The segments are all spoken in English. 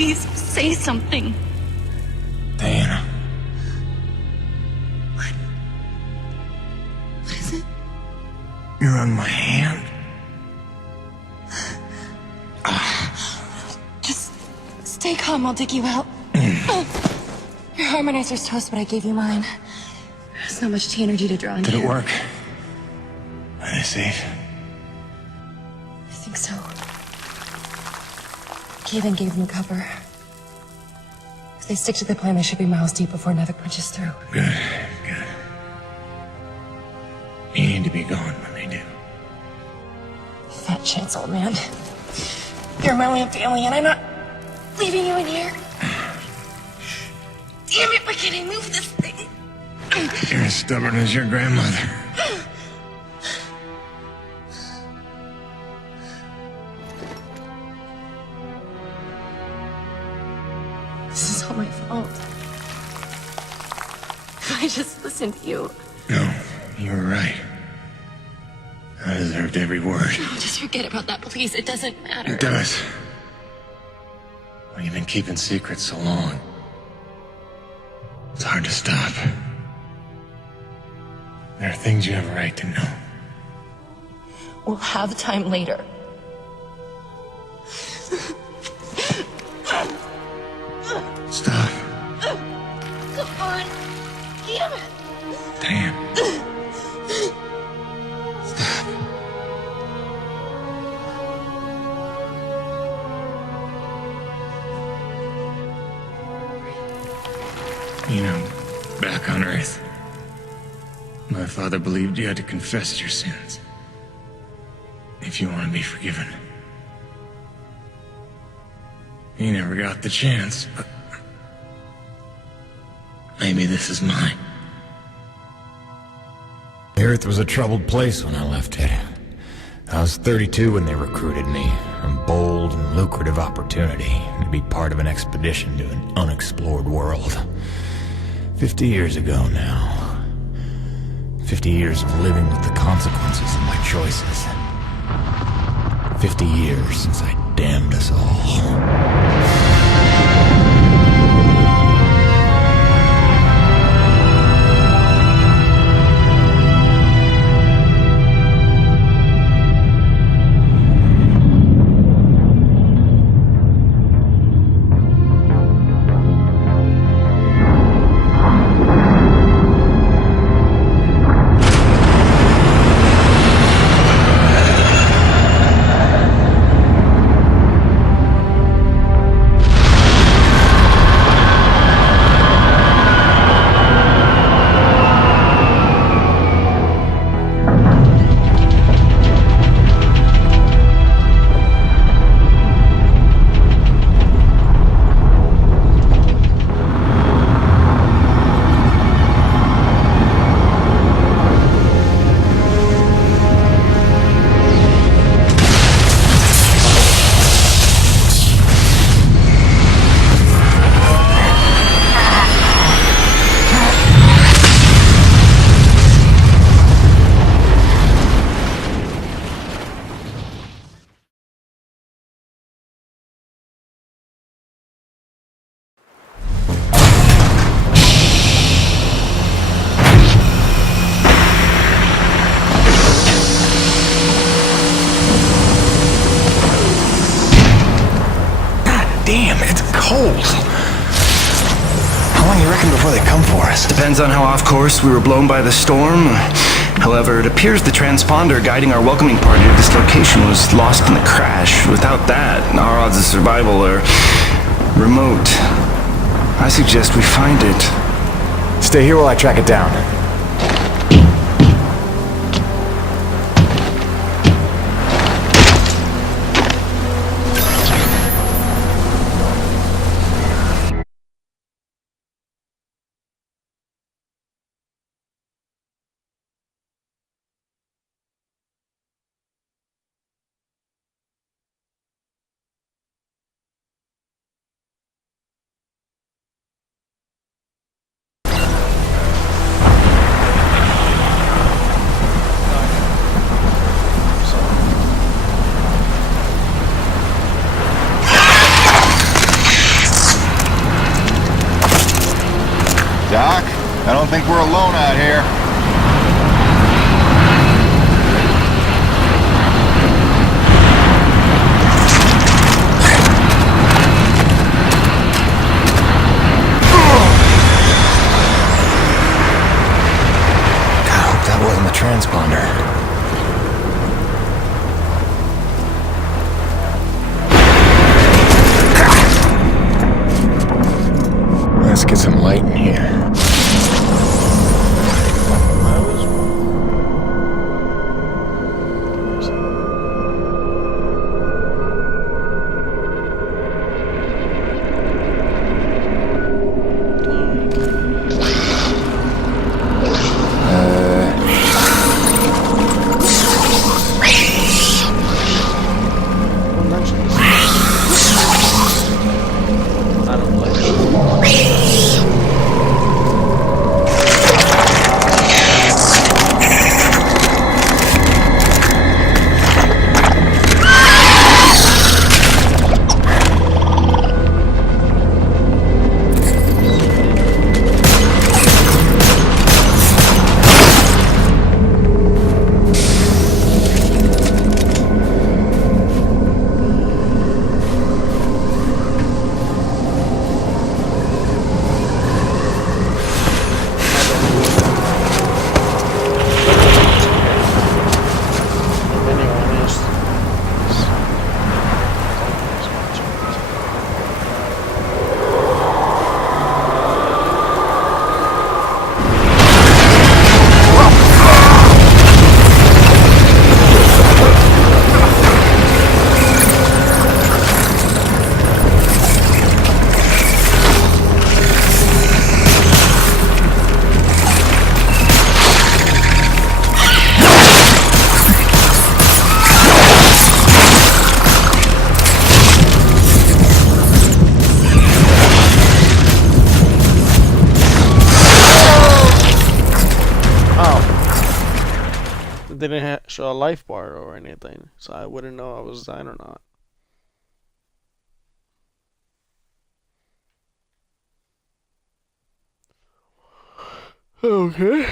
Please, say something. Diana. What is it? You're on my hand. Just stay calm, I'll dig you out. Your harmonizer's toast, but I gave you mine. There's not much T energy to draw on Did here. it work? Are they safe? I think so. Kaven gave them cover. If they stick to the plan, they should be miles deep before Nevik punches through. Good, good. You need to be gone when they do. Fat chance, old man. You're my only family, and I'm not leaving you in here. Damn it, why can't I move this thing? You're as stubborn as your grandmother. This is all my fault. If I just listened to you. No, you were right. I deserved every word. No, just forget about that, please. It doesn't matter. It does. Well, you've been keeping secrets so long. It's hard to stop. There are things you have a right to know. We'll have time later. Stop. Come on. Damn it. Damn. Stop. You know, back on Earth, my father believed you had to confess your sins if you want to be forgiven. He never got the chance, but maybe this is mine. The Earth was a troubled place when I left it. I was 32 when they recruited me. A bold and lucrative opportunity to be part of an expedition to an unexplored world. 50 years ago now. 50 years of living with the consequences of my choices. 50 years since I damned us all. Damn, it's cold. How long you reckon before they come for us? Depends on how off course we were blown by the storm. However, it appears the transponder guiding our welcoming party to this location was lost in the crash. Without that, our odds of survival are remote. I suggest we find it. Stay here while I track it down. Doc, I don't think we're alone out here. God, I hope that wasn't the transponder. Let's get some light in here. Didn't show a life bar or anything, so I wouldn't know I was dying or not. Okay.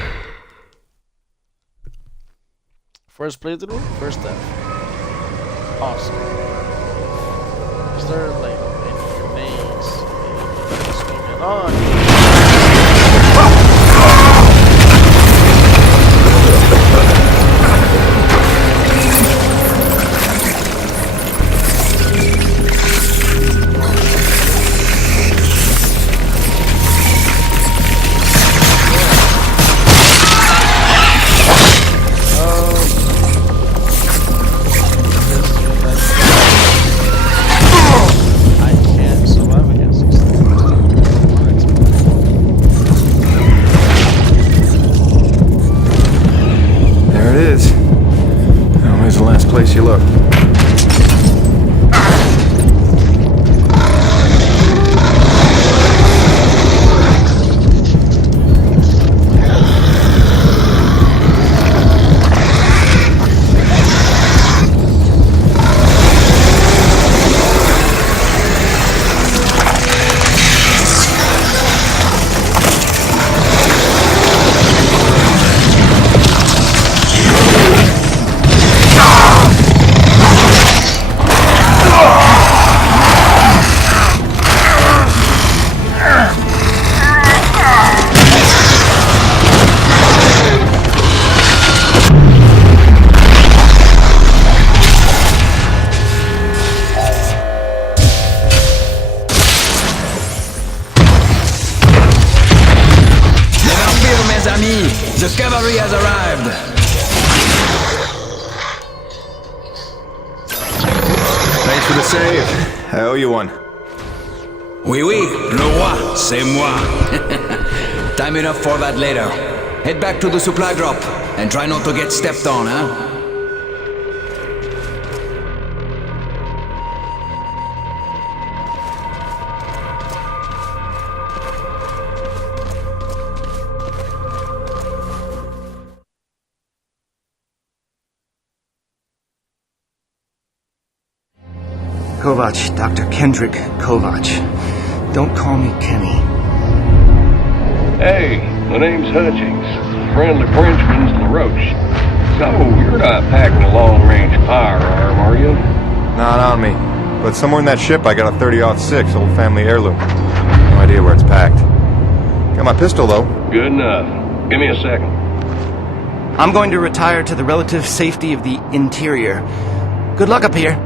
First playthrough, first death. Awesome. Is there like any remains? What's going on? Place you look. The cavalry has arrived! Thanks for the save. I owe you one. Oui, oui, le roi, c'est moi. Time enough for that later. Head back to the supply drop and try not to get stepped on, huh? Kovac, Dr. Kendrick Kovac. Don't call me Kenny. Hey, my name's Hutchings. Friendly Frenchman's LaRoche. So, you're not packing a long-range firearm, are you? Not on me. But somewhere in that ship I got a 30-06 old family heirloom. No idea where it's packed. Got my pistol, though. Good enough. Give me a second. I'm going to retire to the relative safety of the interior. Good luck up here.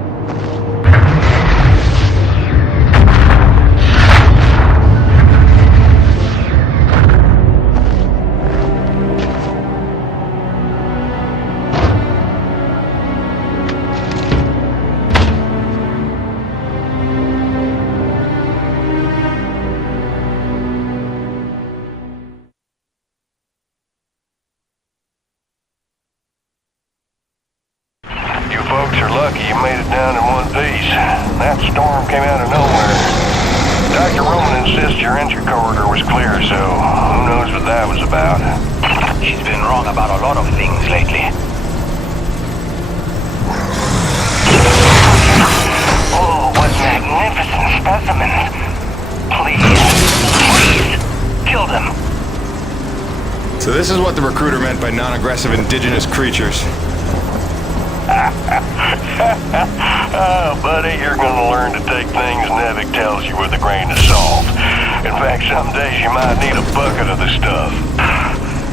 Folks are lucky you made it down in one piece. That storm came out of nowhere. Dr. Roman insists your entry corridor was clear, so who knows what that was about. She's been wrong about a lot of things lately. Oh, what magnificent specimens. Please, kill them. So this is what the recruiter meant by non-aggressive indigenous creatures. Oh, buddy, you're gonna learn to take things Nevik tells you with a grain of salt. In fact, some days you might need a bucket of the stuff.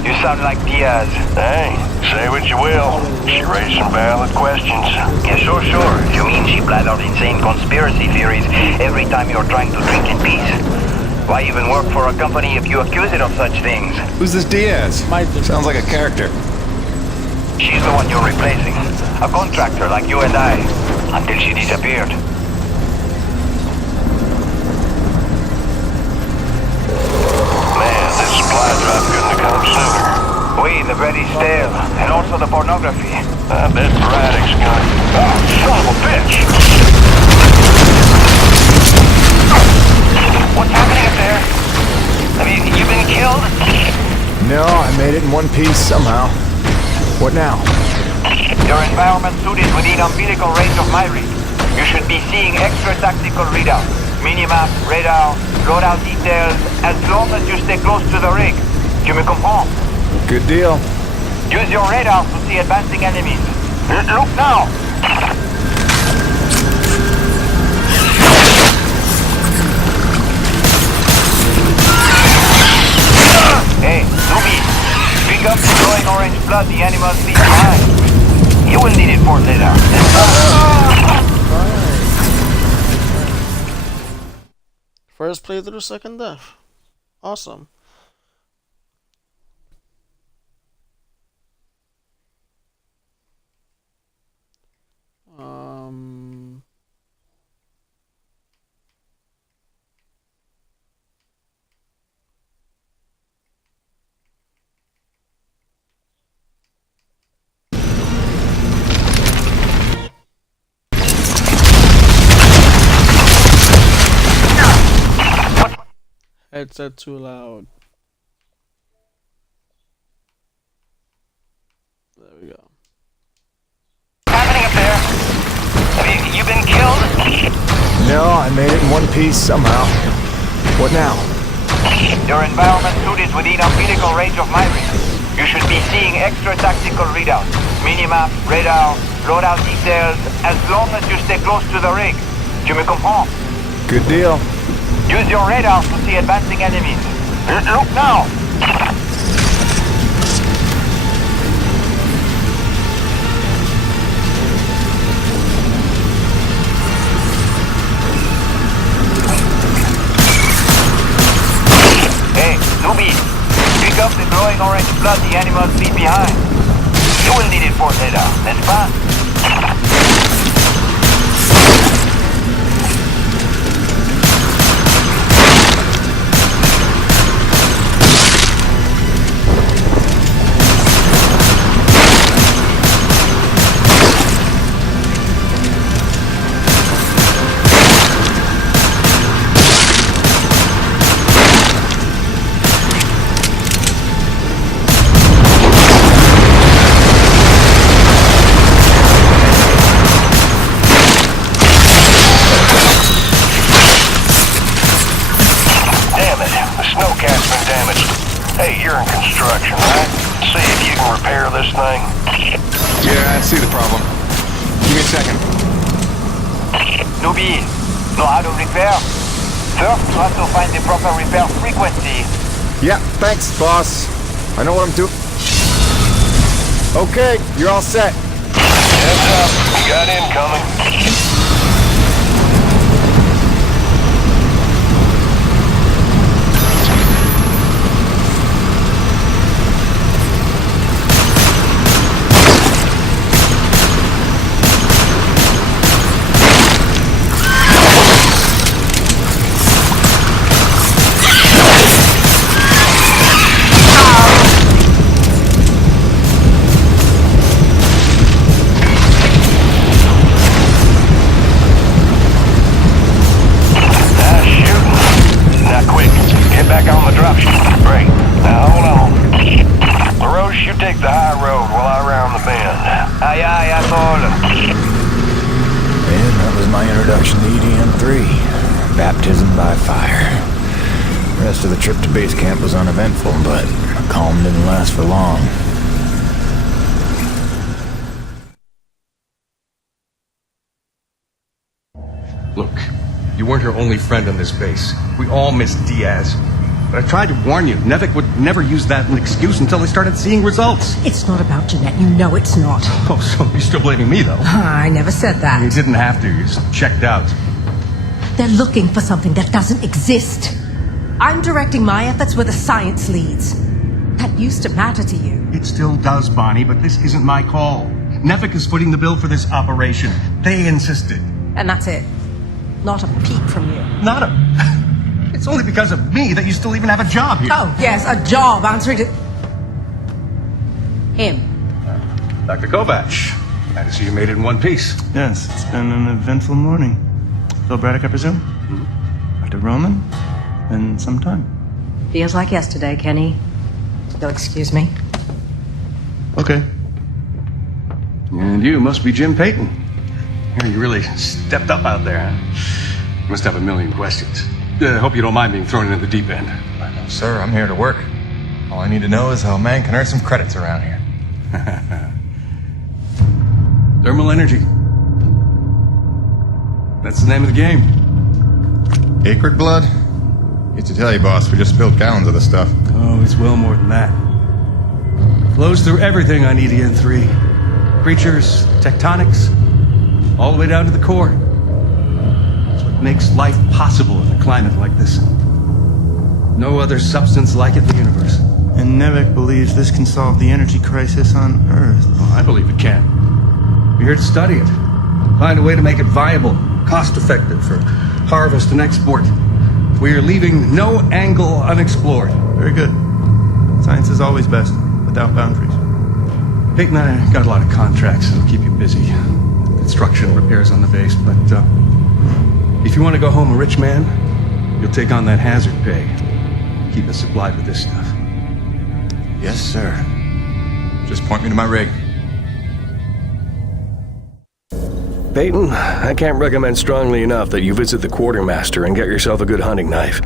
You sound like Diaz. Hey, say what you will. She raised some valid questions. Yeah, sure. You mean she blathered insane conspiracy theories every time you're trying to drink in peace? Why even work for a company if you accuse it of such things? Who's this Diaz? Sounds like a character. She's the one you're replacing. A contractor like you and I. Until she disappeared. Man, this supply drop couldn't have come sooner. Oui, the bread is stale. And also the pornography. I bet Braddock's gonna... Oh, son of a bitch! What's happening up there? I mean, you've been killed? No, I made it in one piece somehow. What now? Your environment suit is within umbilical range of my rig. You should be seeing extra tactical readouts. Minimap, radar, loadout details, as long as you stay close to the rig. Tu me comprends? Good deal. Use your radar to see advancing enemies. Look now! Hey, Ruby! Pick up the glowing orange blood the animals leave behind. You will need it for later. First playthrough, second death. Awesome. Headset too loud. There we go. What's happening up there? Have you been killed? No, I made it in one piece somehow. What now? Your environment suit is within umbilical range of my rig. You should be seeing extra tactical readouts. Minimap, radar, loadout details, as long as you stay close to the rig. Tu me comprends? Good deal. Use your radar to see advancing enemies. Look now! Hey, Nubi! Pick up the glowing orange blood the animals leave behind. You will need it for later, n'est-ce pas? Hey, you're in construction, right? See if you can repair this thing. Yeah, I see the problem. Give me a second. Newbie, know how to repair? First, you have to find the proper repair frequency. Yeah, thanks, boss. I know what I'm doing. Okay, you're all set. Heads up, you got incoming. Baptism by fire. The rest of the trip to base camp was uneventful, but calm didn't last for long. Look, you weren't her only friend on this base. We all miss Diaz. But I tried to warn you. Nevik would never use that as an excuse until they started seeing results. It's not about Jeanette. You know it's not. Oh, so you're still blaming me, though? I never said that. You didn't have to. You just checked out. They're looking for something that doesn't exist. I'm directing my efforts where the science leads. That used to matter to you. It still does, Bonnie, but this isn't my call. Nevik is footing the bill for this operation. They insisted. And that's it. Not a peep from you. Not a... It's only because of me that you still even have a job here. Oh, yes, a job answering to... him. Dr. Kovac, glad to see you made it in one piece. Yes, it's been an eventful morning. Phil Braddock, I presume? Dr. Roman? Been some time. Feels like yesterday, Kenny. You'll excuse me. Okay. And you must be Jim Payton. You really stepped up out there, huh? You must have a million questions. I hope you don't mind being thrown into the deep end. Sir, I'm here to work. All I need to know is how a man can earn some credits around here. Thermal energy. That's the name of the game. Acrid blood? Hate to tell you, boss, we just spilled gallons of the stuff. Oh, it's well more than that. Flows through everything on EDN3. Creatures, tectonics, all the way down to the core. It's what makes life possible in a climate like this. No other substance like it in the universe. And Nevik believes this can solve the energy crisis on Earth. Oh, I believe it can. We're here to study it. Find a way to make it viable, cost-effective for harvest and export. We are leaving no angle unexplored. Very good. Science is always best, without boundaries. Peyton and I got a lot of contracts that'll keep you busy. Construction, repairs on the base, but if you want to go home a rich man, you'll take on that hazard pay. Keep us supplied with this stuff. Yes, sir. Just point me to my rig. Peyton, I can't recommend strongly enough that you visit the quartermaster and get yourself a good hunting knife.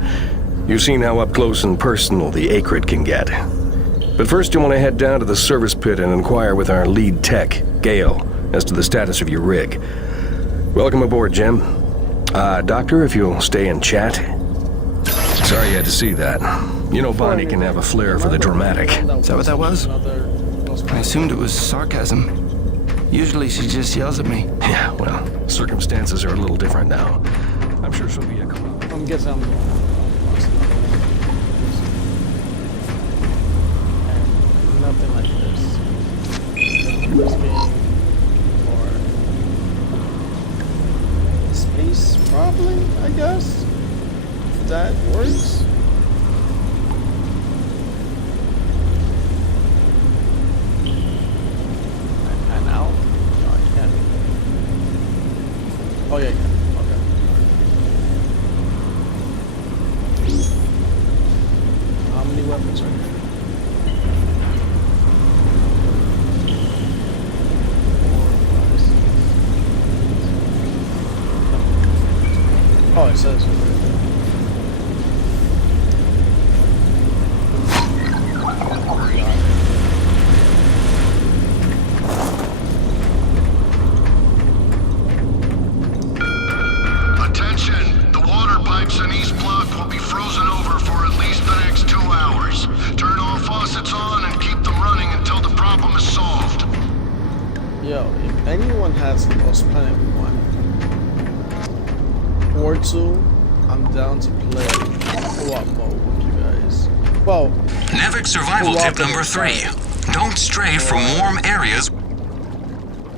You've seen how up close and personal the Acrid can get. But first you want to head down to the service pit and inquire with our lead tech, Gale, as to the status of your rig. Welcome aboard, Jim. Doctor, if you'll stay and chat. Sorry you had to see that. You know Bonnie can have a flair for the dramatic. Is that what that was? I assumed it was sarcasm. Usually she just yells at me. Yeah, well, circumstances are a little different now. I'm sure she'll be a... I'm guessing nothing like this. This being for space, probably, I guess. If that works. And now? No, I can't. Oh, yeah, yeah. Okay. How many weapons are there? Oh, it says. Yo, if anyone has Lost Planet 1 or 2, I'm down to play co-op mode with you guys. Well, Nevik survival tip number 3. Don't stray from warm areas.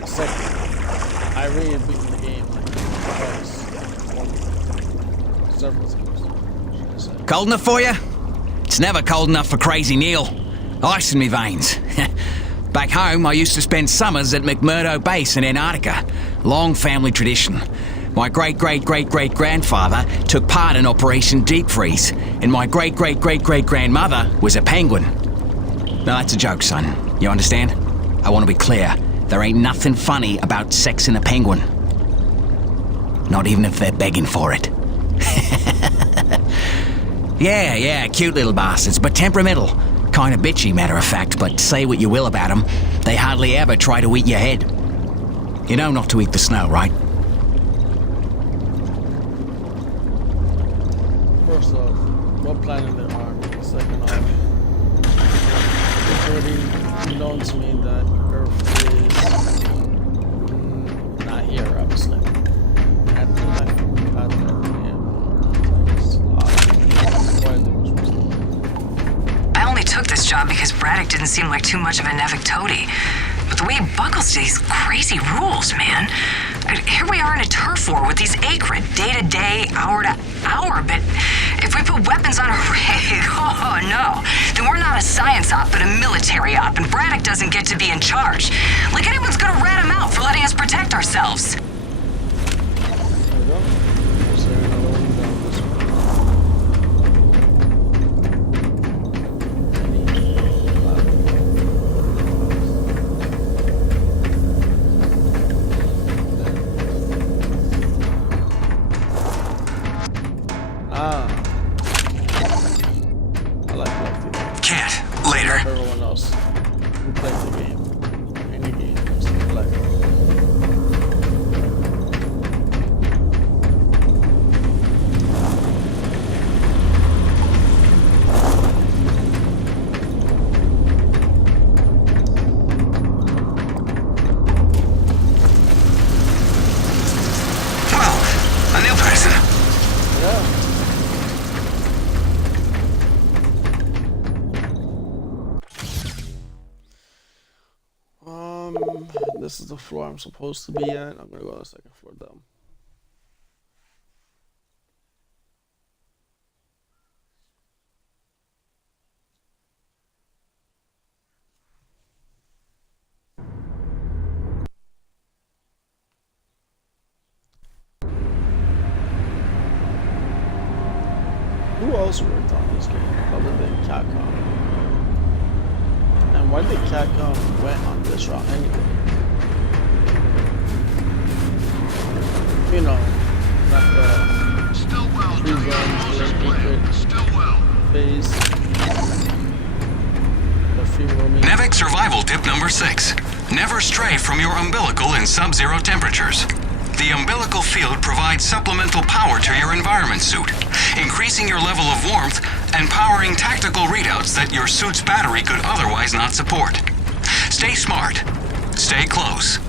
Second, I really beaten the game like twice. Several times. Cold enough for you? It's never cold enough for Crazy Neil. Ice in me veins. Back home, I used to spend summers at McMurdo Base in Antarctica. Long family tradition. My great-great-great-great-grandfather took part in Operation Deep Freeze, and my great-great-great-great-grandmother was a penguin. No, that's a joke, son. You understand? I want to be clear. There ain't nothing funny about sexing a penguin. Not even if they're begging for it. Yeah, cute little bastards, but temperamental. Kind of bitchy, matter of fact, but say what you will about them, they hardly ever try to eat your head. You know not to eat the snow, right? First off, what planet they're on? Second off, it's already known to me that Earth is not here, obviously. I think I forgot that. I only took this job because Braddock didn't seem like too much of a Nevik toady. But the way he buckles to these crazy rules, man. Here we are in a turf war with these Akrid, day to day, hour to hour, but if we put weapons on a rig, oh no, then we're not a science op, but a military op, and Braddock doesn't get to be in charge. Like anyone's gonna rat him out for letting us protect ourselves. Everyone else who plays the game, any game, wants to play. Wow, a new person. Yeah. This is the floor I'm supposed to be at. I'm gonna go on the second floor though. Who else worked on this game other than Capcom? And why did Capcom went on this route anyway? You know, not the free zones, phase, the free roaming. Nevik survival tip number 6. Never stray from your umbilical in sub-zero temperatures. The umbilical field provides supplemental power to your environment suit, increasing your level of warmth and powering tactical readouts that your suit's battery could otherwise not support. Stay smart. Stay close.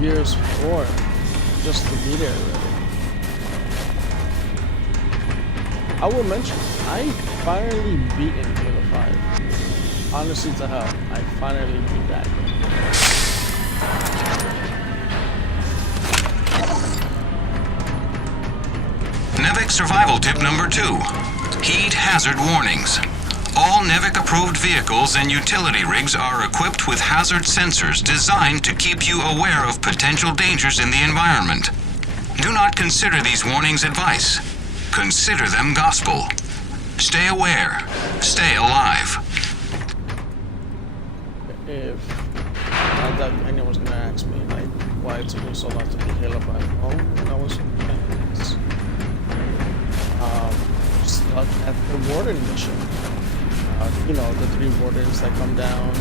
Gears 4 just to be there already. I will mention, I finally beaten Halo 5. Honestly to hell, I finally beat that. Nevik survival tip number 2. Heed hazard warnings. All Nevik-approved vehicles and utility rigs are equipped with hazard sensors designed to keep you aware of potential dangers in the environment. Do not consider these warnings advice. Consider them gospel. Stay aware. Stay alive. If I doubt anyone's gonna ask me, like, why it took me so long to beat Halo 5 home when I was stuck at the warden mission. You know, the 3 wardens that come down.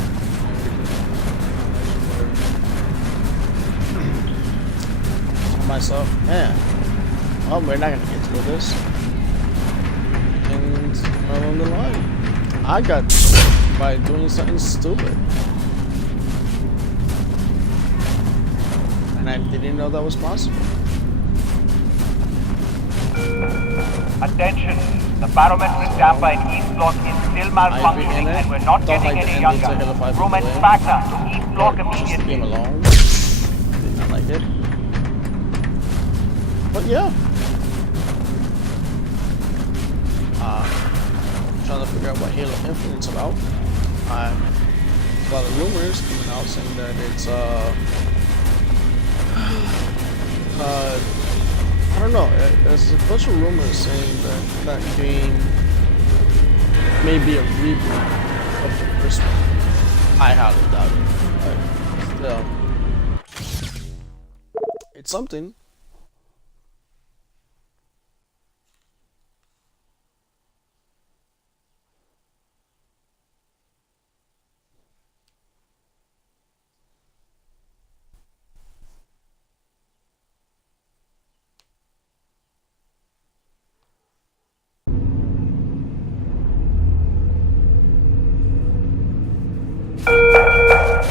To myself, man, well, we're not gonna get through this. And along the line, I got by doing something stupid. And I didn't know that was possible. Attention, the barometric damper in East Block is still malfunctioning and we're not getting any younger. Room and factor to East Block immediately. Game along. Did not like it. But yeah. Trying to figure out what Halo Infinite's about. A lot of rumors coming out saying that it's I don't know. There's a bunch of rumors saying that that game may be a reboot of the first one. I highly doubt it, but still, it's something.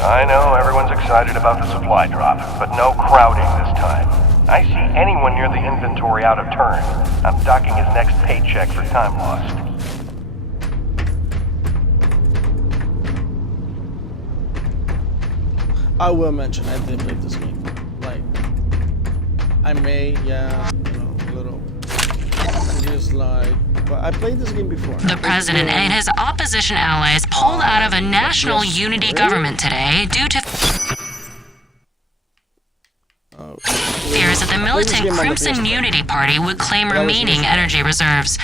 I know everyone's excited about the supply drop, but no crowding this time. I see anyone near the inventory out of turn. I'm docking his next paycheck for time lost. I will mention I did play this game. Like, I may, yeah, you know, a little. I'm just like, but I played this game before. The president and his opposition allies pulled out of a national unity government today due to fears that the militant Crimson Unity Party would claim remaining energy reserves.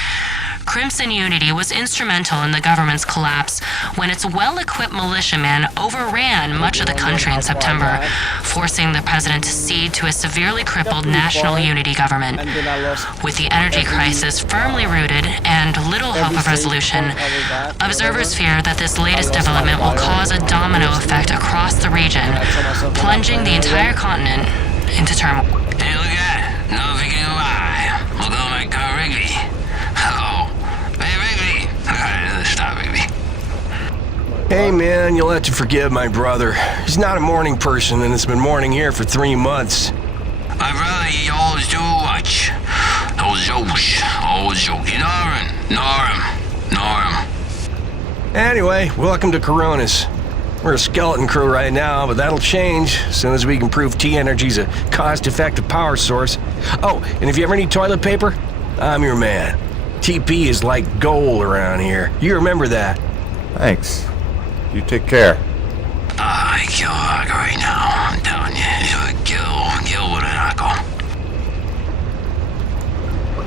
Crimson Unity was instrumental in the government's collapse when its well-equipped militiamen overran much of the country in September, forcing the president to cede to a severely crippled national unity government. With the energy crisis firmly rooted and little hope of resolution, observers fear that this latest development will cause a domino effect across the region, plunging the entire continent into turmoil. Hey, look at that. No thinking why. Look at my car, Rigby. Hello. Hey, Rigby. Stop, Rigby. Hey, man, you'll have to forgive my brother. He's not a morning person, and it's been morning here for 3 months. My brother, he always do watch. Those jokes. Always joke. Norm. Anyway, welcome to Coronis. We're a skeleton crew right now, but that'll change as soon as we can prove T-Energy's a cost-effective power source. Oh, and if you ever need toilet paper, I'm your man. TP is like gold around here. You remember that. Thanks. You take care. I kill Argo right now. I'm telling you. Kill with an Argo.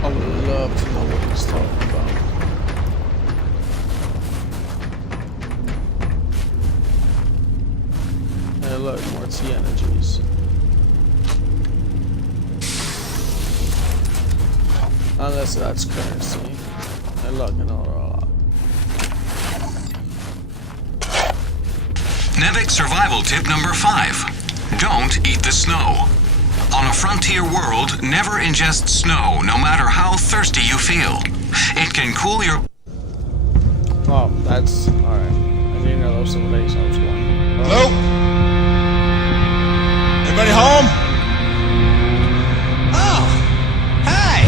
I would love to know what he's talking about. Hey, look, more T-Energies. Unless that's currency. Hey, look, another lot. Nevik survival tip number 5. Don't eat the snow. On a frontier world, never ingest snow, no matter how thirsty you feel. It can cool your... Oh, that's... alright. I didn't know those were late, so I was going. Hello? Anybody home? Oh! Hi!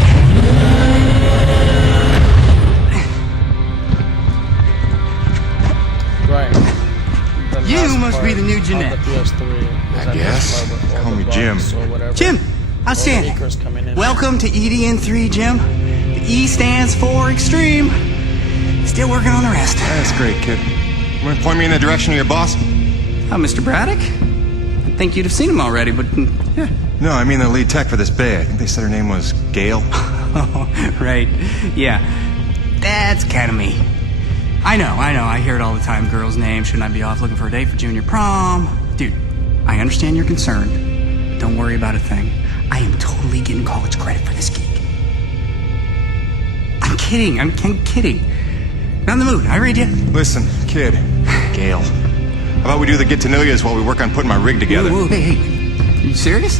Right. You must be the new Jeanette. I guess. Call me Jim. Jim, outstanding. Welcome to EDN3, Jim. The E stands for extreme. Still working on the rest. That's great, kid. You want to point me in the direction of your boss? Oh, Mr. Braddock? I think you'd have seen him already, but yeah. No, I mean the lead tech for this bay. I think they said her name was Gail. Oh, right. Yeah. That's kind of me. I know. I hear it all the time. Girl's name. Shouldn't I be off looking for a date for junior prom? Dude, I understand your concern. Don't worry about a thing. I am totally getting college credit for this gig. I'm kidding. I'm kidding. Not in the mood. I read you. Listen, kid. Gale. How about we do the get-to-know-yous while we work on putting my rig together? Whoa, hey. Are you serious?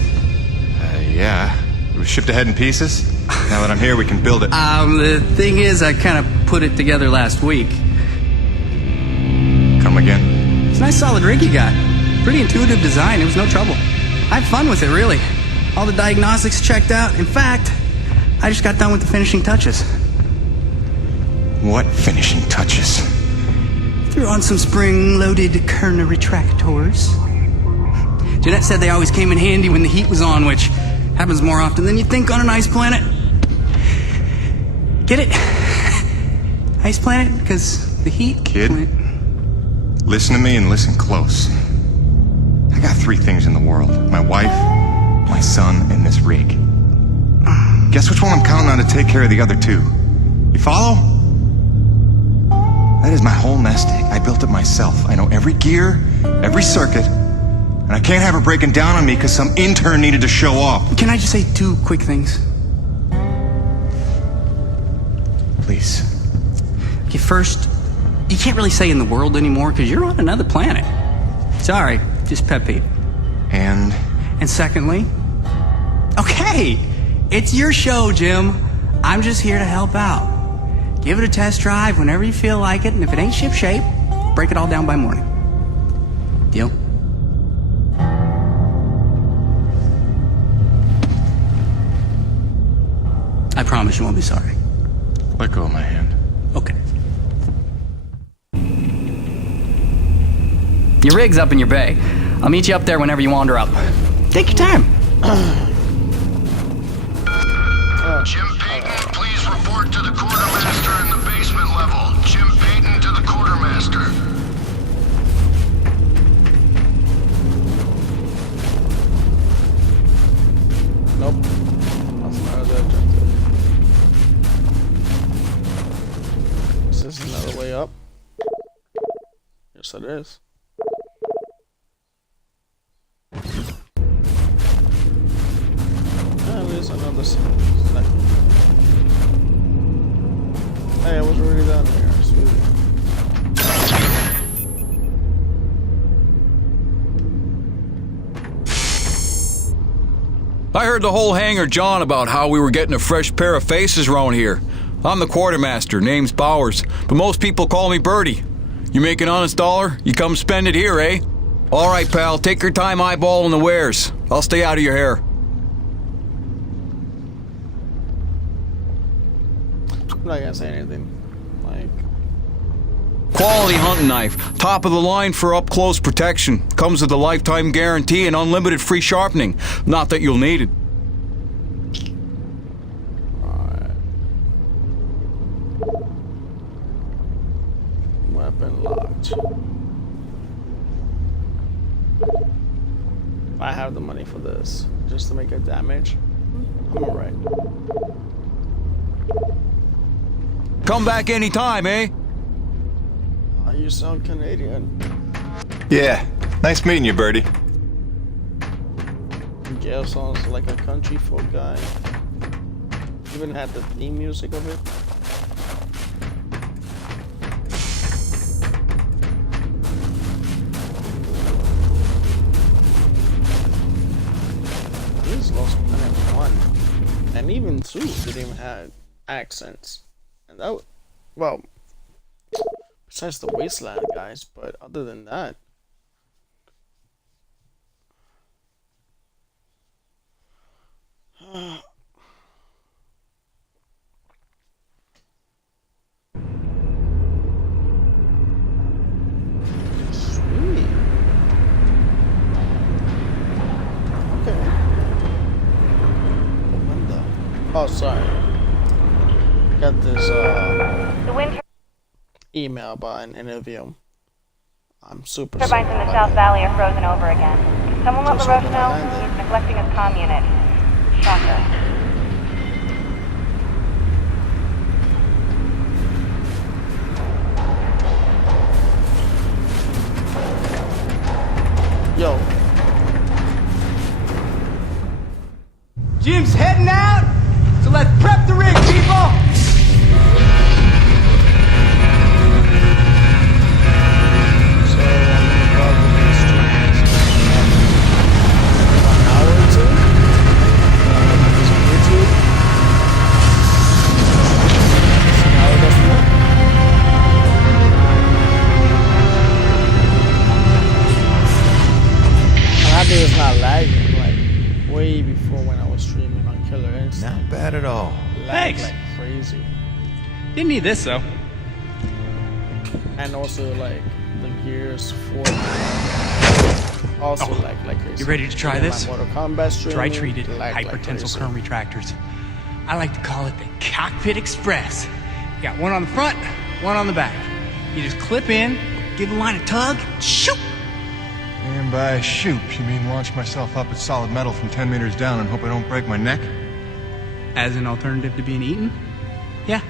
Yeah. It was shipped ahead in pieces. Now that I'm here, we can build it. The thing is, I kind of put it together last week. Come again? It's a nice solid rig you got. Pretty intuitive design. It was no trouble. I had fun with it, really. All the diagnostics checked out. In fact, I just got done with the finishing touches. What finishing touches? Threw on some spring-loaded Kerner retractors. Jeanette said they always came in handy when the heat was on, which happens more often than you think on an ice planet. Get it? Ice planet? Because the heat... Kid, listen to me and listen close. I got 3 things in the world. My wife, my son, and this rig. Guess which one I'm counting on to take care of the other 2? You follow? That is my whole nest egg. I built it myself. I know every gear, every circuit, and I can't have her breaking down on me because some intern needed to show off. Can I just say 2 quick things? Please. Okay, first, you can't really say in the world anymore because you're on another planet. Sorry, just pet peeve. And secondly, okay, it's your show, Jim. I'm just here to help out. Give it a test drive whenever you feel like it, and if it ain't shipshape, break it all down by morning. Deal? I promise you won't be sorry. Let go of my hand. Okay. Your rig's up in your bay. I'll meet you up there whenever you wander up. Take your time. Jim Peyton, please report to the quartermaster in the basement level. Jim Peyton to the quartermaster. Nope. That's not the objective. Is this another way up? Yes, it is. There's another second. Hey, I was already down there. Sweet. I heard the whole hangar John about how we were getting a fresh pair of faces around here. I'm the quartermaster, name's Bowers, but most people call me Birdie. You make an honest dollar, you come spend it here, eh? All right, pal, take your time eyeballing the wares. I'll stay out of your hair. I'm not gonna say anything. Like... Quality hunting knife, top of the line for up-close protection. Comes with a lifetime guarantee and unlimited free sharpening. Not that you'll need it. Alright. Weapon locked. I have the money for this. Just to make it damage. I'm alright. Come back anytime, eh? Oh, you sound Canadian. Yeah. Nice meeting you, Birdie. Gale sounds like a country folk guy. Even had the theme music of it. This Lost Planet 1 and even 2 didn't even have accents. And that, well, besides the Wasteland guys, but other than that, sweet. Okay. Oh, sorry. Got this email about an interview. I'm super sorry. Turbines in the South Valley are frozen over again. Can someone let LaRoche know? He's neglecting his comm unit. Shocker. Yo. Jim's heading out, so let's prep the rig, people! It's not lagging like way before when I was streaming on Killer Instinct. Not bad at all. Lag Thanks. like crazy. Didn't need this though. And also like the Gears 4 also like crazy. You ready to try And then this? my Mortal Kombat streaming, Dry-treated lag like hypertensile crazy. current retractors. I like to call it the Cockpit Express. You got one on the front, one on the back. You just clip in, give the line a tug, shoot! And by shoot, you mean launch myself up at solid metal from 10 meters down and hope I don't break my neck? As an alternative to being eaten? Yeah.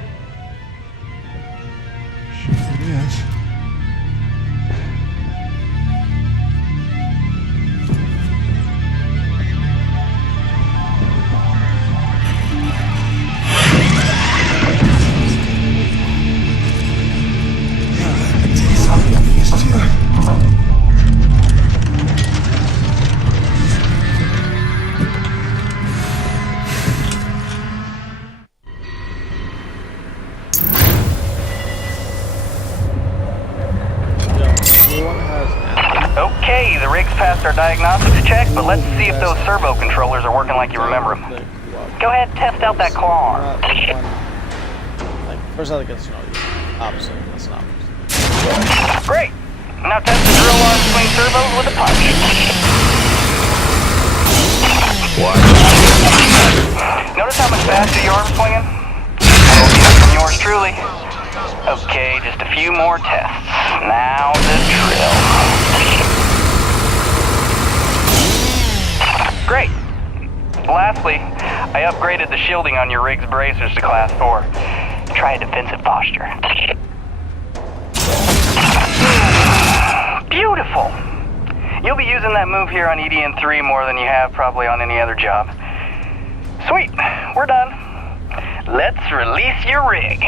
Sure it is. Okay, the rig's passed our diagnostics check, but let's see if those servo controllers are working like you remember them. Go ahead, test out that claw arm. Like first I get to know you. Opposite, that's not opposite. Great. Now test the drill on swing servos with a punch. Watch. Notice how much faster your arm's swinging? From yours truly. Okay, just a few more tests. Now the drill. Great. Lastly, I upgraded the shielding on your rig's bracers to Class 4. Try a defensive posture. Beautiful. You'll be using that move here on EDN3 more than you have probably on any other job. Sweet, we're done. Let's release your rig.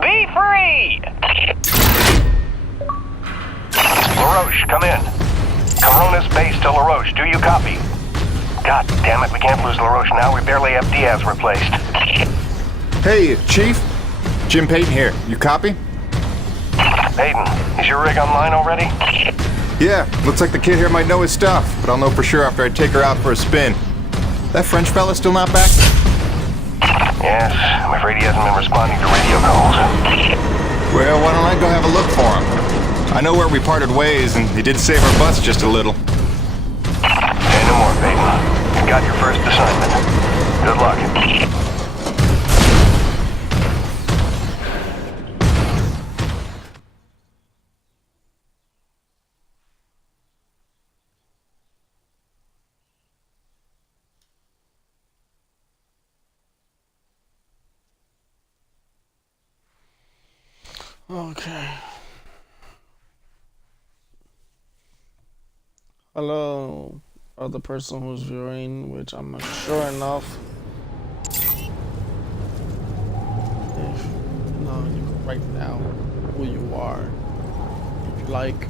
Be free! LaRoche, come in. Coronis base to LaRoche. Do you copy? God damn it, we can't lose LaRoche now. We barely have Diaz replaced. Hey, Chief. Jim Payton here. You copy? Hayden, is your rig online already? Yeah, looks like the kid here might know his stuff, but I'll know for sure after I take her out for a spin. That French fella still not back? Yes, I'm afraid he hasn't been responding to radio calls. Well, why don't I go have a look for him? I know where we parted ways, and he did save our butts just a little. Say no more, Peyton. You got your first assignment. Good luck. Okay. Hello, other person who's viewing, which I'm not sure enough. If no, you can write down who you are, if you like.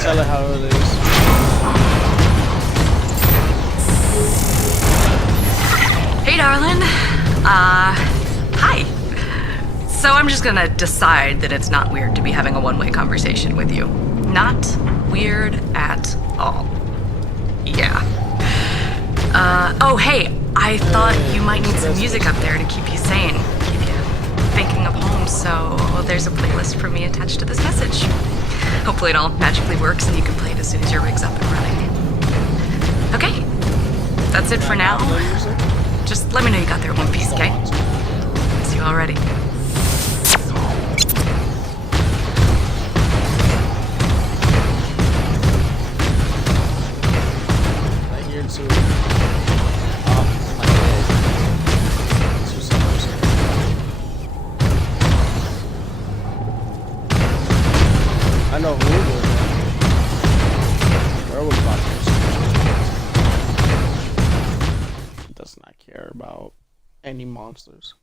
Tell her how it is. Hey, darling. Hi. So I'm just gonna decide that it's not weird to be having a one-way conversation with you. Not weird at all. Yeah. Oh, hey, I thought you might need some music up there to keep you sane, keep you thinking of home, so there's a playlist for me attached to this message. Hopefully it all magically works and you can play it as soon as your rig's up and running. Okay, that's it for now. Just let me know you got there in one piece, okay? See you all ready. Right here too. care about any monsters.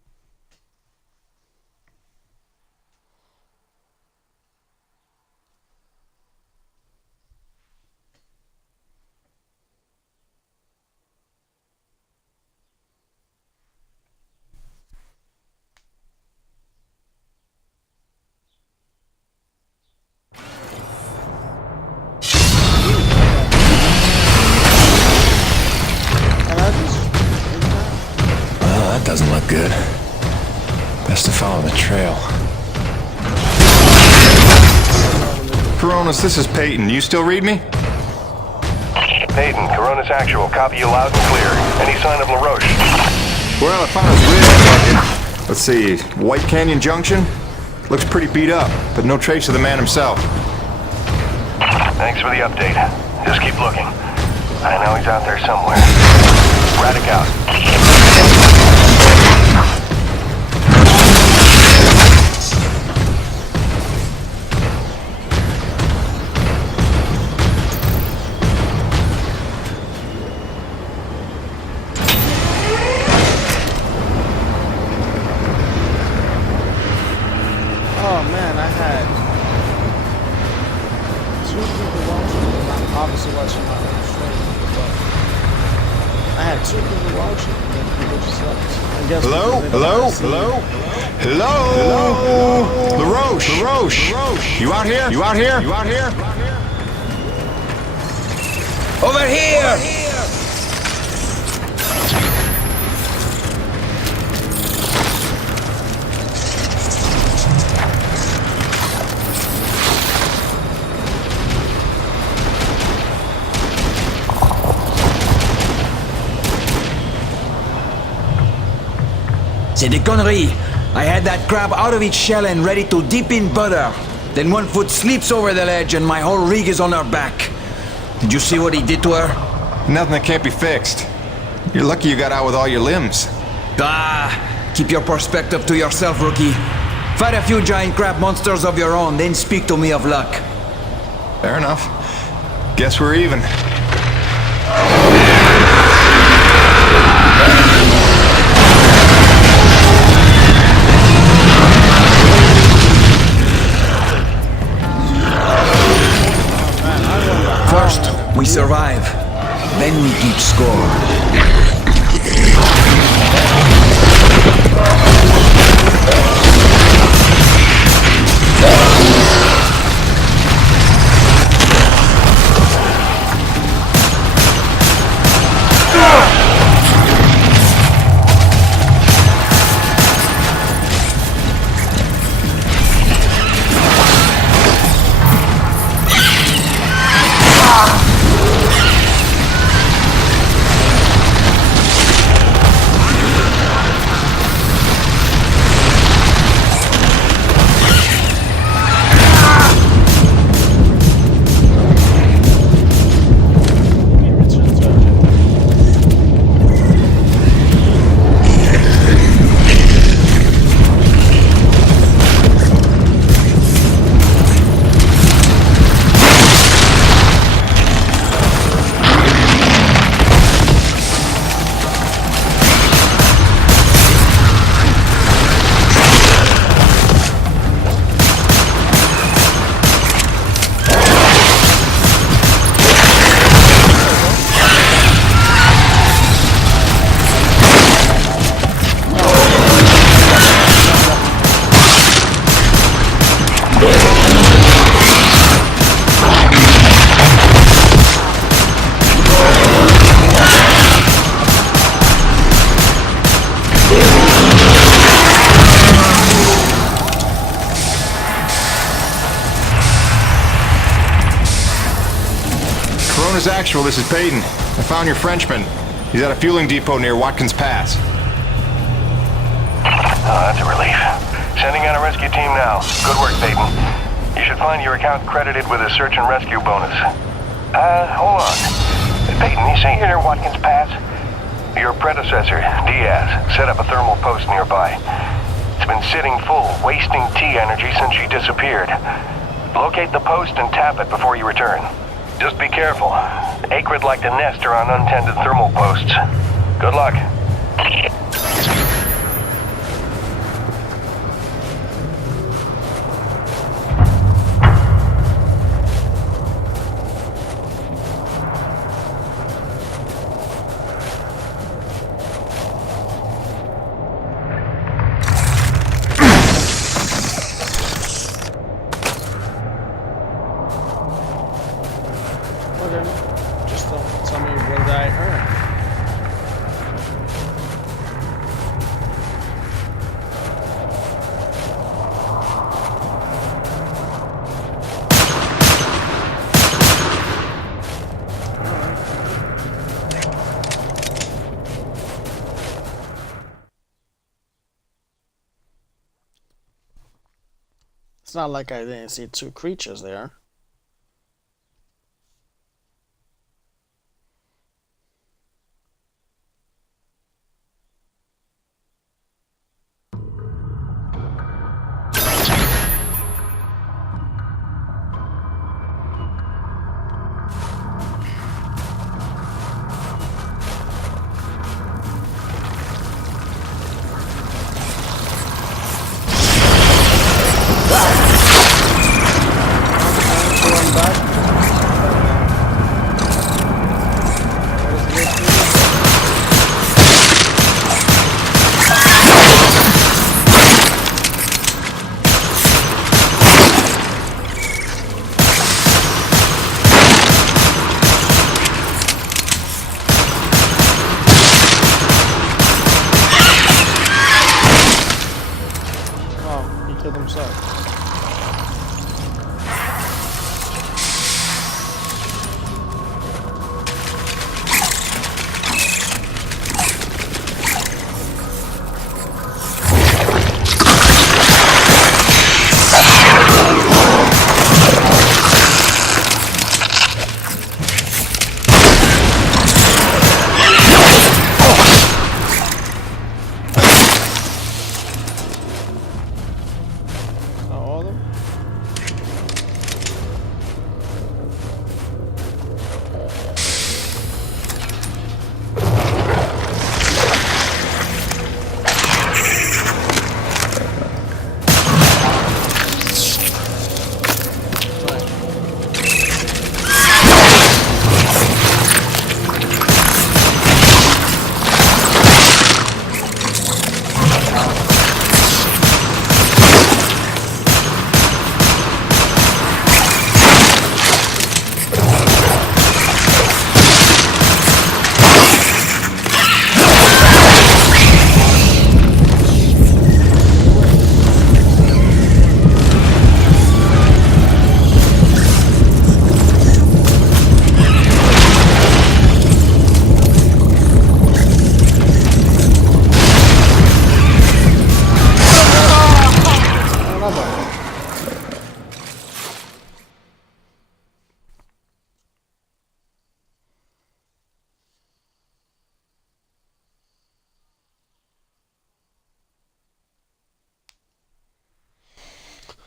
Well, that doesn't look good. Best to follow the trail. Coronas, this is Peyton. You still read me? Peyton, Coronas Actual. Copy you loud and clear. Any sign of LaRoche? Well, I found his rig. Let's see, White Canyon Junction? Looks pretty beat up, but no trace of the man himself. Thanks for the update. Just keep looking. I know he's out there somewhere. Braddock out. Oh man, I had 2 people watching. I'm obviously watching my own stream, but I had 2 people watching, and then people just left. I guess Hello? Hello? Hello? Hello? LaRoche? LaRoche? You out here? You out here? You out here? Over here! C'est des conneries. I had that crab out of its shell and ready to dip in butter. Then one foot slips over the ledge and my whole rig is on her back. Did you see what he did to her? Nothing that can't be fixed. You're lucky you got out with all your limbs. Ah, keep your perspective to yourself, rookie. Fight a few giant crab monsters of your own, then speak to me of luck. Fair enough. Guess we're even. First, we survive. Then we keep score. Corona's Actual, this is Peyton. I found your Frenchman. He's at a fueling depot near Watkins Pass. Oh, that's a relief. Sending out a rescue team now. Good work, Peyton. You should find your account credited with a search and rescue bonus. Hold on. Peyton, you say you're near Watkins Pass? Your predecessor, Diaz, set up a thermal post nearby. It's been sitting full, wasting T energy since she disappeared. Locate the post and tap it before you return. Just be careful. Acrid like to nest around untended thermal posts. Good luck. Just tell me what did I earn. It's not like I didn't see two creatures there.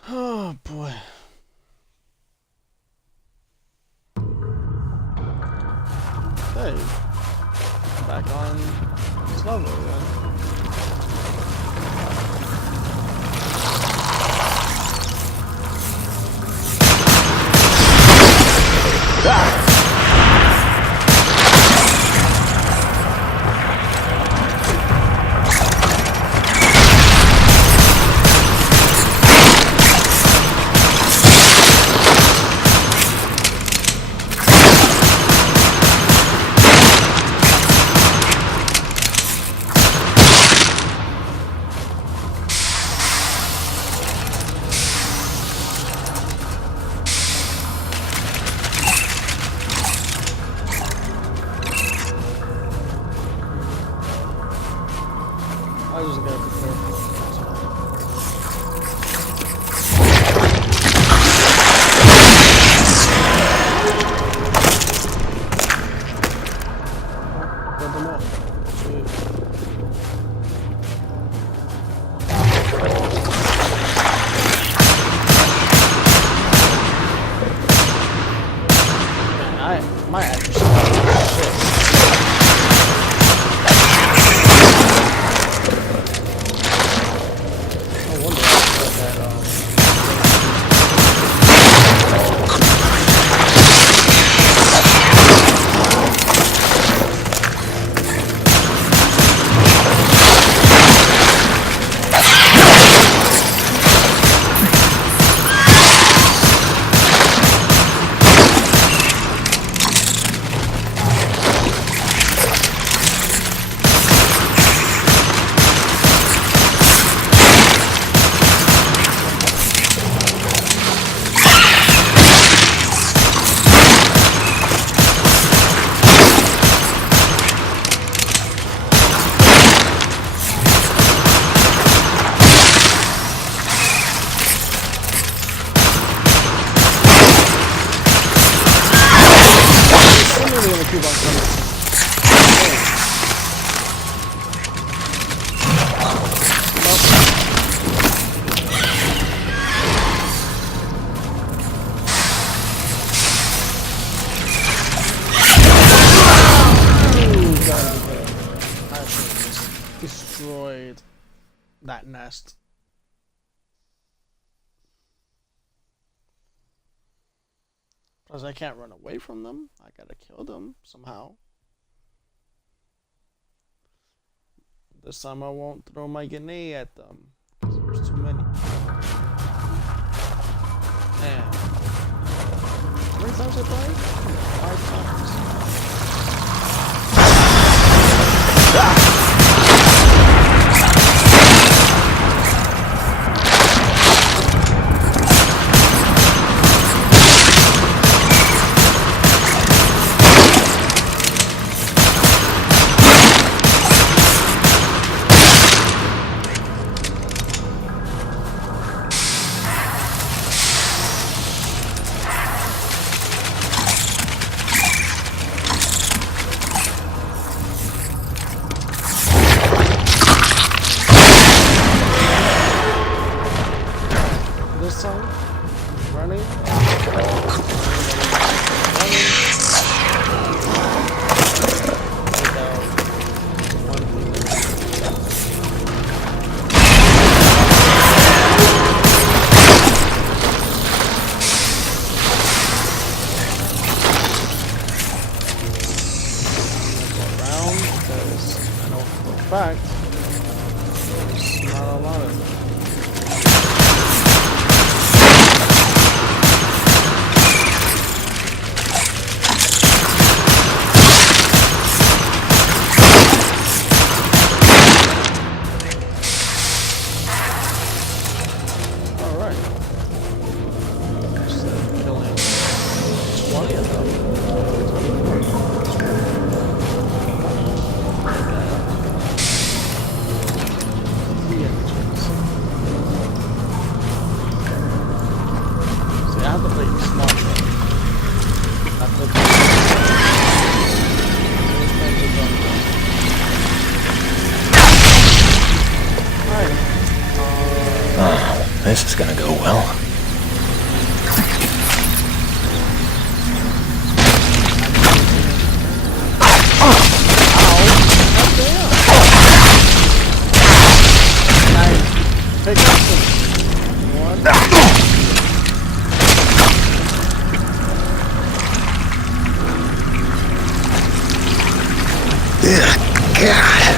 Oh boy. Okay. Back on this level then. I was just gonna prepare. Build them up. Man, my accuracy is shit. keep on coming. Destroyed that nest. Plus, I can't run away from them. I gotta kill them somehow. This time I won't throw my grenade at them, because there's too many. Man. How many times I died? 5 times. fact, there's not a lot of them. This is gonna go well. God.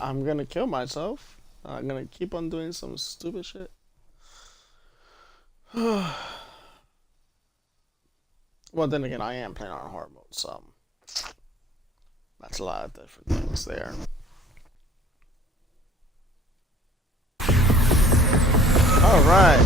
I'm gonna kill myself. I'm gonna keep on doing some stupid shit. Well, then again, I am playing on hard mode, so that's a lot of different things there. All right.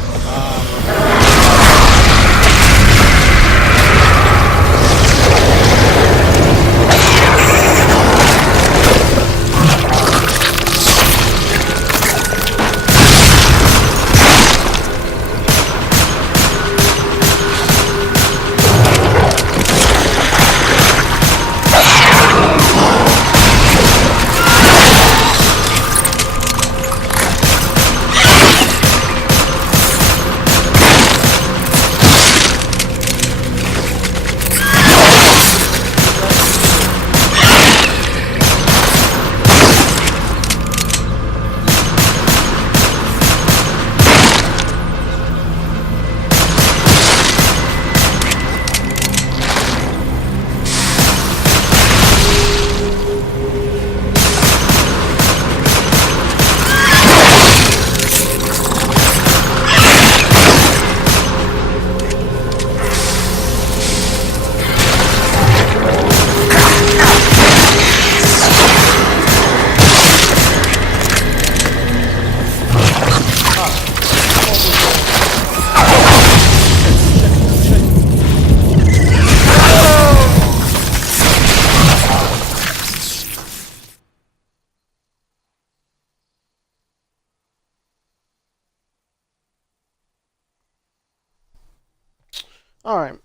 Alright.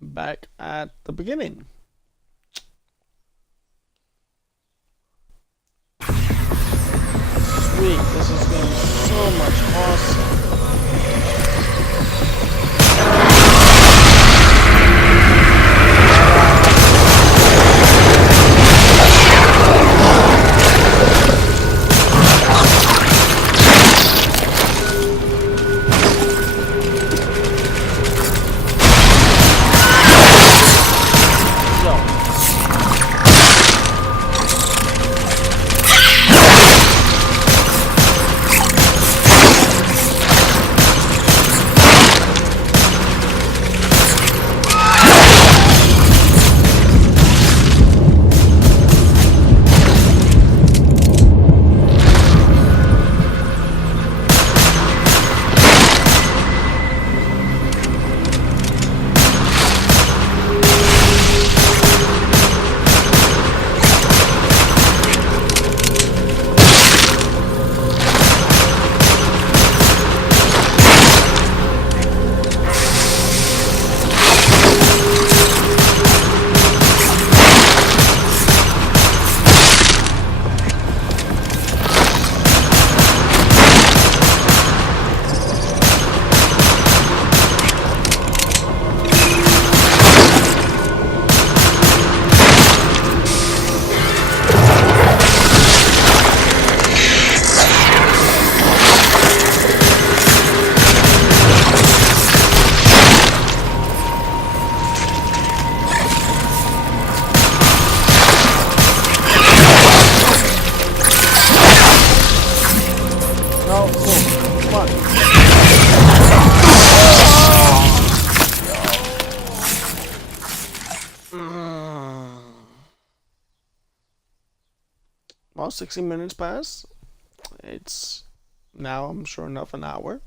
Back at the beginning. Sweet, this is going to be so much awesome. Well, 60 minutes pass. It's now, I'm sure enough, an hour.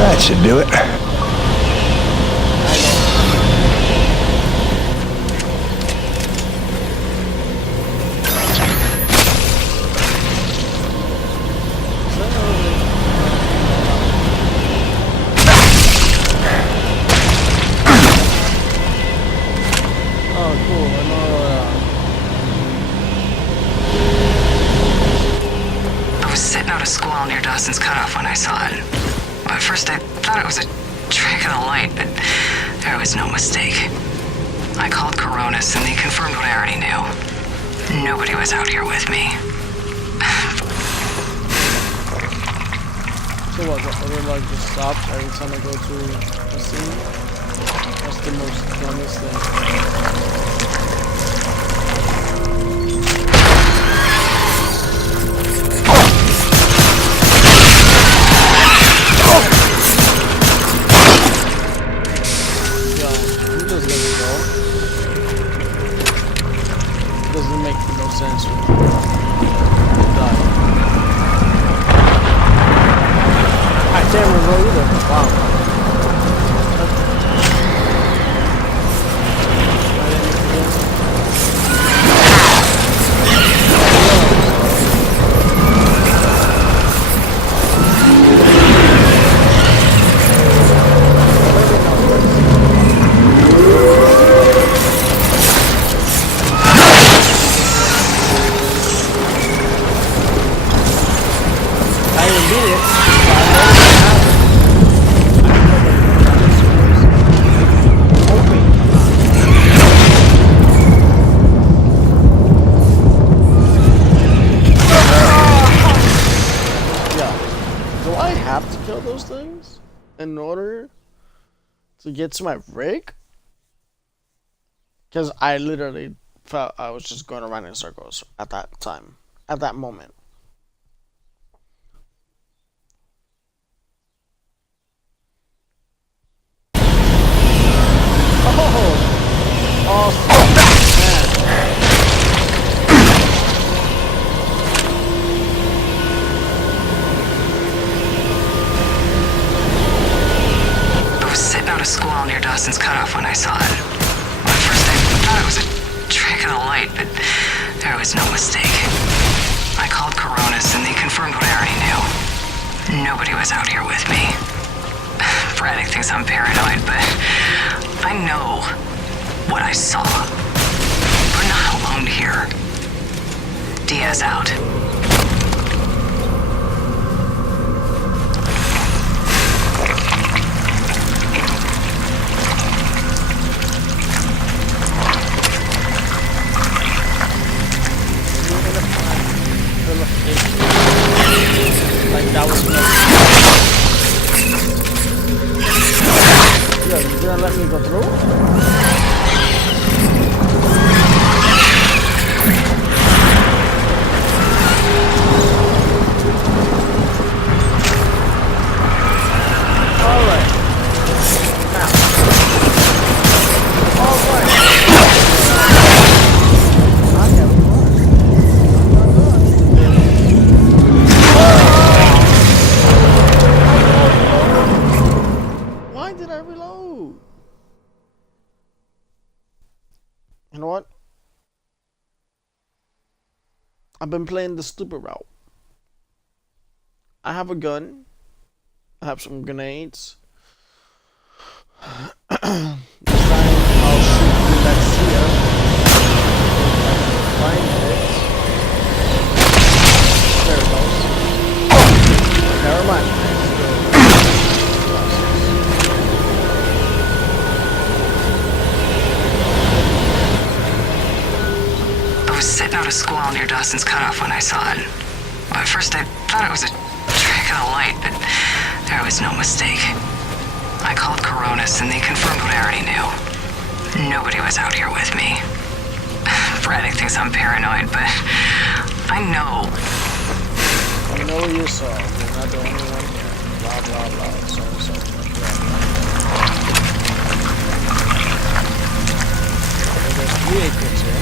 That should do it. I was sitting out a squall near Dawson's Cutoff when I saw it. Well, at first I thought it was a trick of the light, but there was no mistake. I called Coronis and they confirmed what I already knew. Nobody was out here with me. So what, the other like just stops every time I go to a scene? That's the most dumbest thing. Doesn't make no sense for me. I can't remember either. Wow. In order to get to my rig? Because I literally felt I was just going around in circles at that time, at that moment. Oh, awesome. A squall near Dawson's Cutoff when I saw it. Well, at first I thought it was a trick of the light, but there was no mistake. I called Coronis and they confirmed what I already knew. Nobody was out here with me. Braddock thinks I'm paranoid, but I know what I saw. We're not alone here. Diaz out. Like that was no. Yeah, you gonna let me go through? I've been playing the stupid route. I have a gun. I have some grenades. This time I'll shoot the next here. Find it. There it goes. Never mind. I was sitting out a squall near Dawson's Cutoff when I saw it. Well, at first I thought it was a trick of the light, but there was no mistake. I called Coronis and they confirmed what I already knew. Nobody was out here with me. Braddock thinks I'm paranoid, but I know. I know what you saw. You're not the only one here. Blah, blah, blah. So. There's 3 acres here.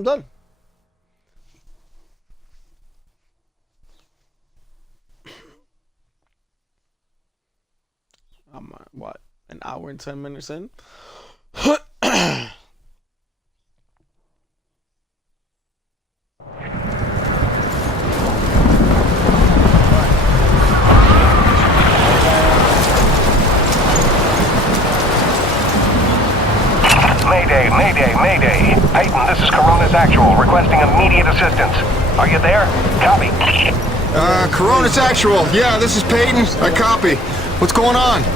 I'm done. I'm what, an hour and 10 minutes in? Mayday, mayday, mayday. Peyton, this is Coronis Actual, requesting immediate assistance. Are you there? Copy. Coronis Actual. Yeah, this is Peyton. I copy. What's going on?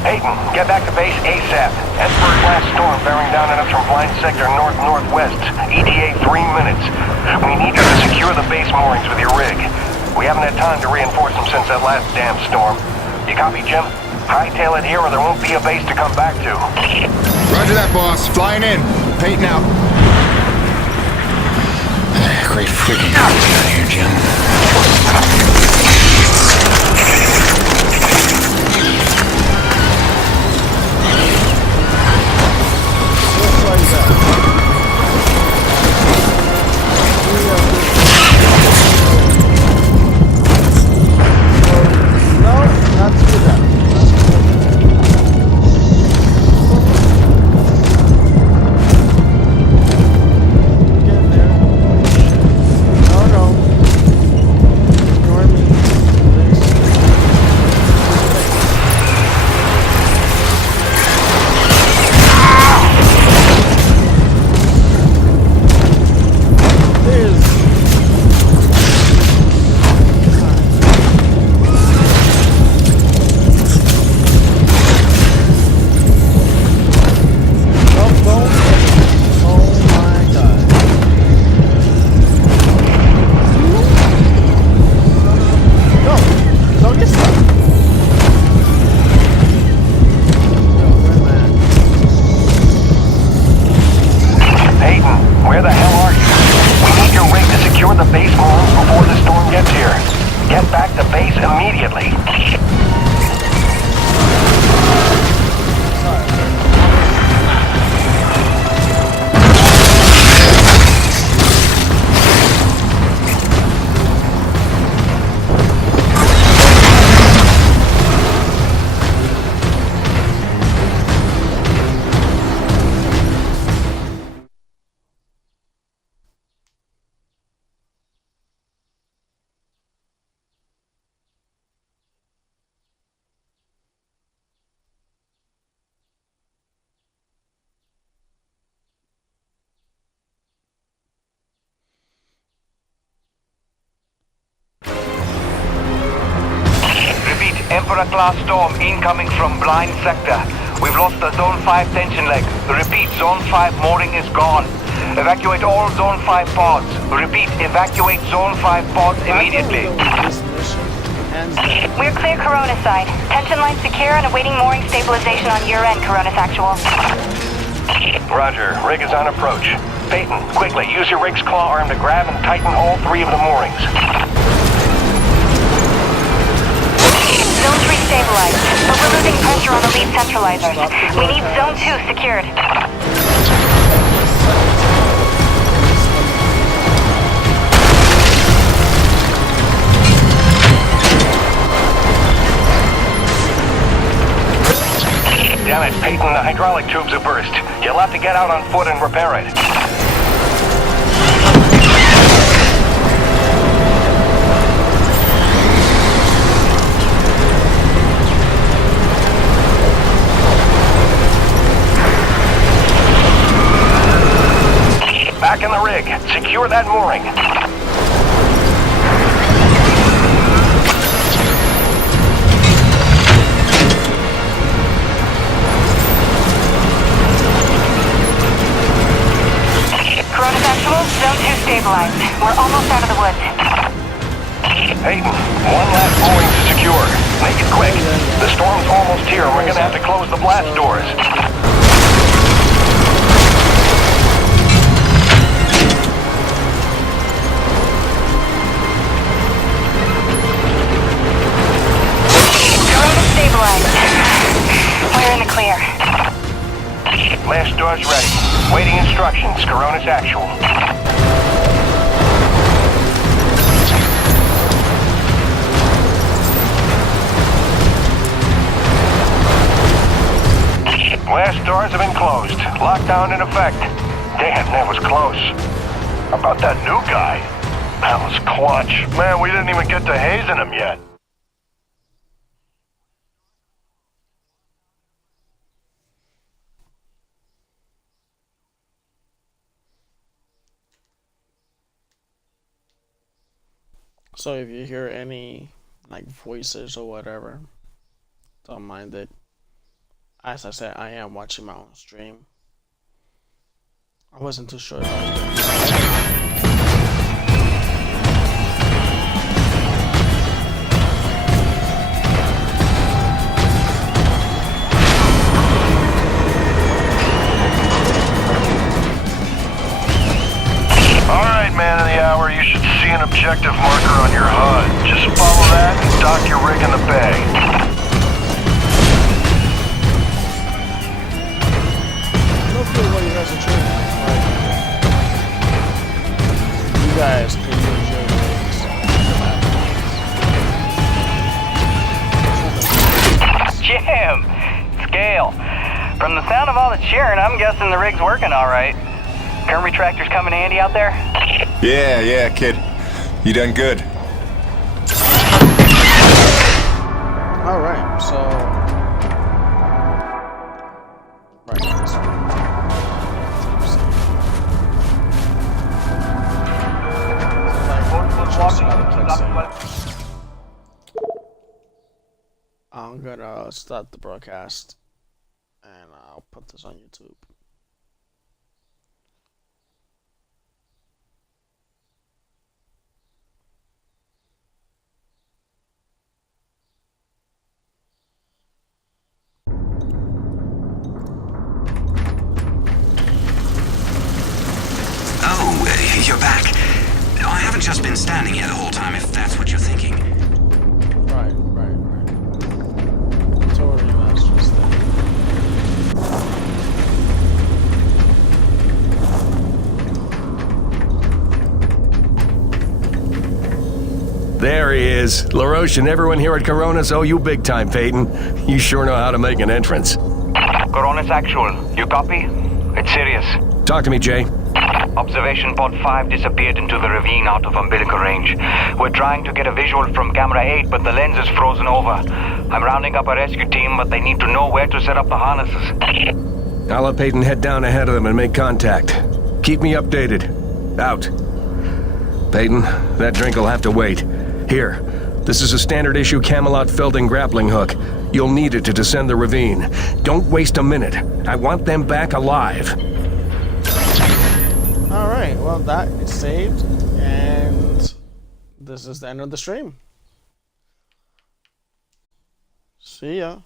Peyton, get back to base ASAP. Esper-class storm bearing down on us from Blind Sector north-northwest. ETA 3 minutes. We need you to secure the base moorings with your rig. We haven't had time to reinforce them since that last damn storm. You copy, Jim? Hightail it here or there won't be a base to come back to. Roger that, boss. Flying in. Peyton out. Great freaking out here, Jim. Emperor-class storm incoming from Blind Sector. We've lost the Zone 5 tension leg. Repeat, Zone 5 mooring is gone. Evacuate all Zone 5 pods. Repeat, evacuate Zone 5 pods immediately. We're clear Coronis side. Tension line secure and awaiting mooring stabilization on your end, Coronis Actual. Roger. Rig is on approach. Peyton, quickly, use your rig's claw arm to grab and tighten all 3 of the moorings. Zone 3 stabilized, but we're losing pressure on the lead centralizers. We need Zone 2 secured. Damn it, Peyton, the hydraulic tubes have burst. You'll have to get out on foot and repair it. Back in the rig. Secure that mooring. Coronis Actual, Zone 2 stabilized. We're almost out of the woods. Peyton, one last mooring to secure. Make it quick. The storm's almost here. We're gonna have to close the blast doors. We're in the clear. Last door's ready. Waiting instructions. Coronis Actual. Last doors have been closed. Lockdown in effect. Damn, that was close. How about that new guy? That was clutch. Man, we didn't even get to hazing him yet. So if you hear any like voices or whatever, don't mind it. As I said, I am watching my own stream. I wasn't too sure if I was doing Alright, man of the hour, you should see an objective marker on your HUD. Just follow that and dock your rig in the bay. no clue what you guys are trading. You guys can use your rigs. Jim! Scale. From the sound of all the cheering, I'm guessing the rig's working all right. Current retractors coming handy out there? Yeah, kid. You done good. Alright, so... Right, this one. I'm gonna start the broadcast and I'll put this on YouTube. You're back. I haven't just been standing here the whole time, if that's what you're thinking. Right. Totally, that's just There he is. LaRoche and everyone here at Coronis owe you big time, Peyton. You sure know how to make an entrance. Coronis Actual. You copy? It's serious. Talk to me, Jay. Observation pod 5 disappeared into the ravine out of umbilical range. We're trying to get a visual from camera 8, but the lens is frozen over. I'm rounding up a rescue team, but they need to know where to set up the harnesses. I'll let Peyton head down ahead of them and make contact. Keep me updated. Out. Peyton, that drink will have to wait. Here, this is a standard issue Camelot Felding grappling hook. You'll need it to descend the ravine. Don't waste a minute. I want them back alive. Alright, well that is saved, and this is the end of the stream. See ya.